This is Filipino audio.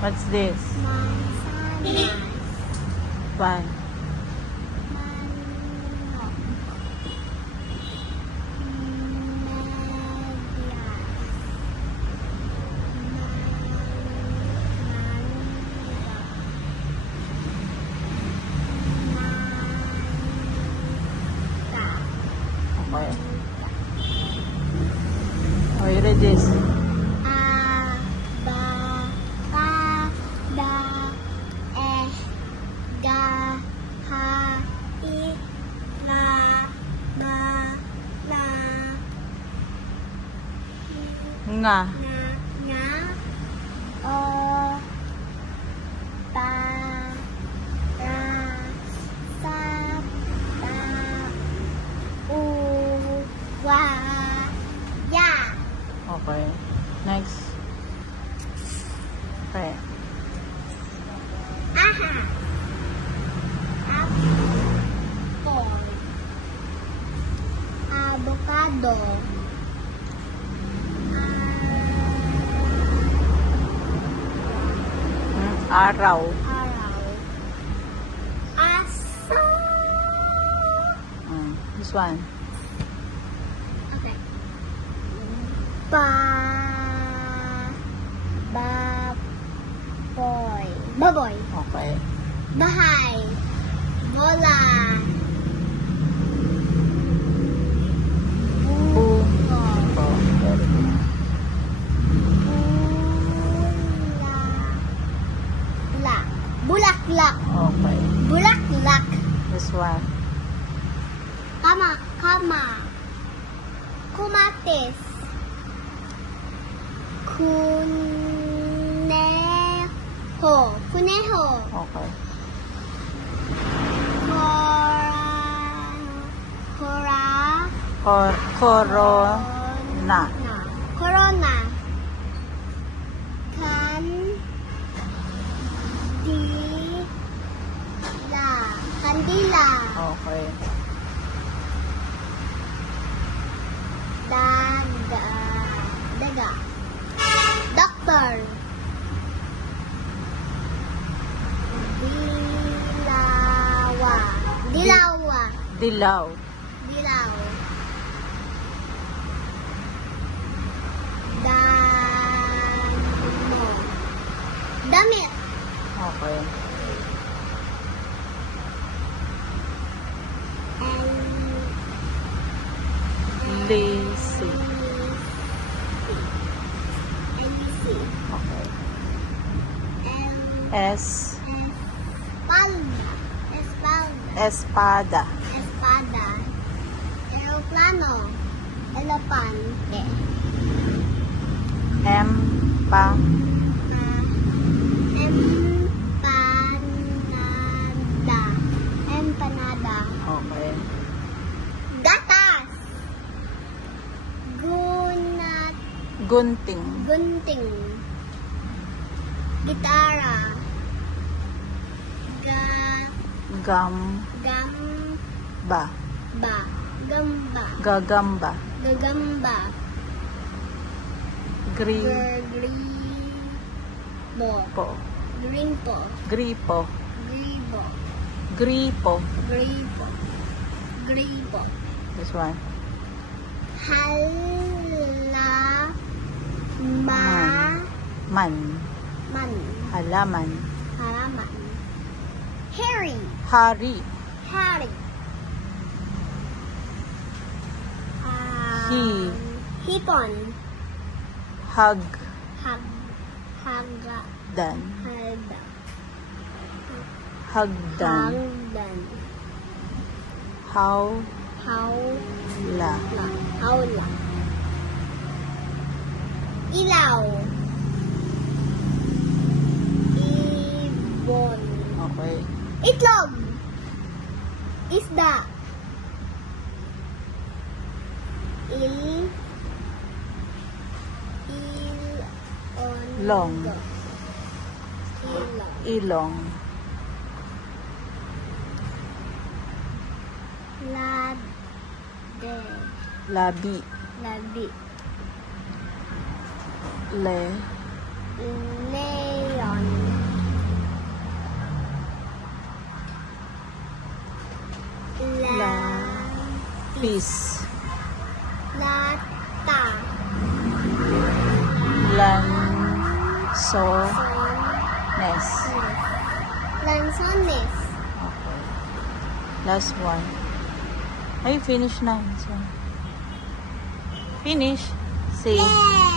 What's this? Mansanas. Why? Manok. Okay. Oh, you read this. A, ba, ka, da, ga, ha, i, la, ma, na, Nga. nga, o, ta, ra, sa, ta, u, wa, ya. Okay. Next. Okay. Aha. Apple. Avocado. Araw. Araw. Aso. This one. Okay. Baboy. Baboy. Okay. Bahay. Bola. Buko. Buko. Very good. Bulak. Bulaklak. Okay. Bulaklak. This one. Kama. Kumatis. Kuneho. Okay. Corona. Corona. Kandila. Okay. Daga. Doctor. Dilaw. Dilaw. Damit. Okay. Lazy. Okay. Espada. Aeroplano. Elefante. Empanada. Okay. Gatas. Gunting. Gitara. Gamba. Gagamba. Gagamba. Gripo. Gripo. This one. Halaman. Hari. Hipon. Hagdan. Hagdan. Hawla. Ilaw. Ibon. Okay. Itlog. Isda. Ilong. Labi. Leon. Lapis. Lata. Lansones. Lansones. Okay. Last one. Ay, finish na. So, finish. Say. Yay!